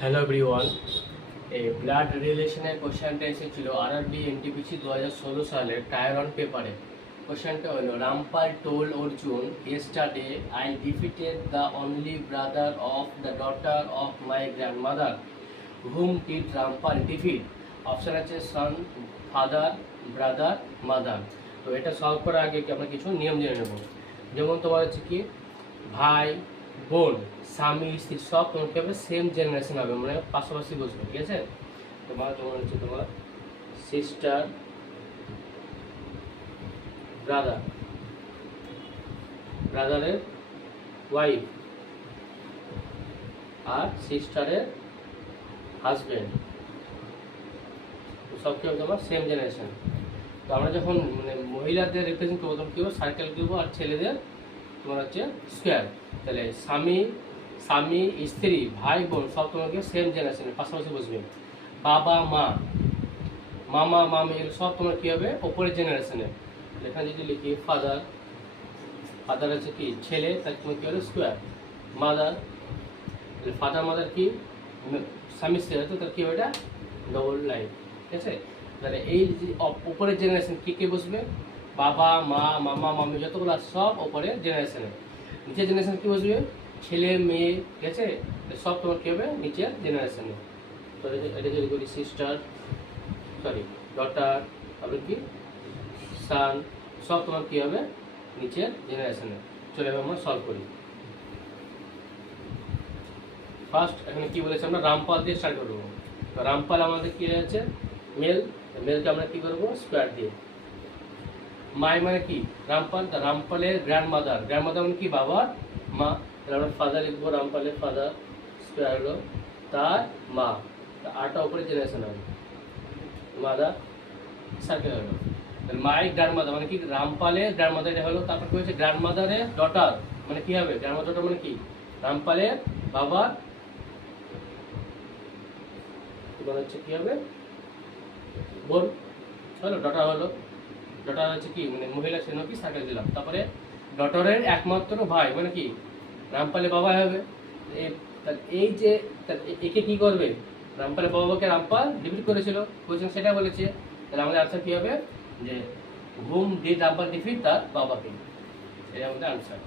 Hello everyone, এই blood রিলেশনের কোশ্চেনটা এসেছিল আরআরবি এনটিপিসি 2016 সালের টায়ার 1 পেপারে। কোশ্চেনটা হলো Rampal toll Arjun yesterday I defeated the only brother of the daughter of my grandmother, whom did Rampal defeat? Option আছে সন, ফাদার, ব্রাদার, মাদার। তো এটা সলভ করার আগে আমরা কিছু নিয়ম জেনে নেব। যেমন তোমার হচ্ছে কি ভাই বোন স্বামী স্ত্রী সব তোমার কি হবে সেম জেনারেশন হবে, মানে পাশাপাশি বসবে, ঠিক আছে। তোমার হচ্ছে তোমার সিস্টার ব্রাদার, ব্রাদারের ওয়াইফ আর সিস্টারের হাজবেন্ড সব কি হবে তোমার সেম জেনারেশন। তো আমরা যখন মানে মহিলাদের রিপ্রেজেন্ট করবো তখন কী হবে সার্কেল করবো, আর ছেলেদের তোমার হচ্ছে স্কোয়ার। তাহলে স্বামী স্বামী স্ত্রী ভাই বোন সব তোমাকে সেম জেনারেশনের পাশাপাশি বসবে। বাবা মা মামা মামি এগুলো সব তোমার কী হবে ওপরের জেনারেশনে। এখানে যদি লিখি ফাদার, ফাদার হচ্ছে কি ছেলে, তার তোমার কী হলো স্কোয়ার। মাদার, ফাদার মাদার কি স্বামী স্ত্রী তো তার কী হবে এটা ডবল লাইন, ঠিক আছে। তাহলে এই যে উপরের জেনারেশন কী কে বসবে বাবা মা মামা মামি যতগুলো সব ওপরের জেনারেশনে। নিচের জেনারেশন কী বসবে ছেলে মেয়ে, ঠিক আছে, সব তোমার কী হবে নিচের জেনারেশনে। তো এটা যদি করি সিস্টার সরি ডটার, তারপরে কি সান, সব তোমার কী হবে নিচের জেনারেশনে। চলে আমরা সলভ করি। ফার্স্ট এখানে কি বলেছে আমরা রামপাল দিয়ে স্টার্ট করবো। তো রামপাল আমাদের কি আছে মেল, মেলকে আমরা কি করবো স্কোয়ার দিয়ে। মাই মানে কি রামপাল, রামপালের গ্র্যান্ডমাদার, গ্র্যান্ডমাদার মানে কি বাবার মা, তাহলে আমরা ফাদার লিখবো রামপালের ফাদার স্কোয়ার হলো তার মা, আটটা উপরে জেনারেশন হবে মাদার সার্কেল হলো। মাই গ্র্যান্ডমাদার মানে কি রামপালের গ্র্যান্ডমাদার এটা হলো। তারপর কি হচ্ছে গ্র্যান্ডমাদারের ডটার মানে কি হবে গ্র্যান্ডমাদার ডটার মানে কি রামপালের বাবার হচ্ছে কি হবে বোন হলো, ডটার হলো। ডটার হচ্ছে কি মানে মহিলা সেন কি সার্কেল দিলাম। তারপরে ডটারের একমাত্র ভাই মানে কি রামপালের বাবা হবে। এই যে একে কি করবে রামপালের বাবাকে রামপাল ডিফিট করেছিল কোয়েশ্চেন সেটা বলেছে। তাহলে আমাদের আনসার কি হবে যে হুম ডিড রামপাল ডিফিট তার বাবাকে, এটা আমাদের আনসার।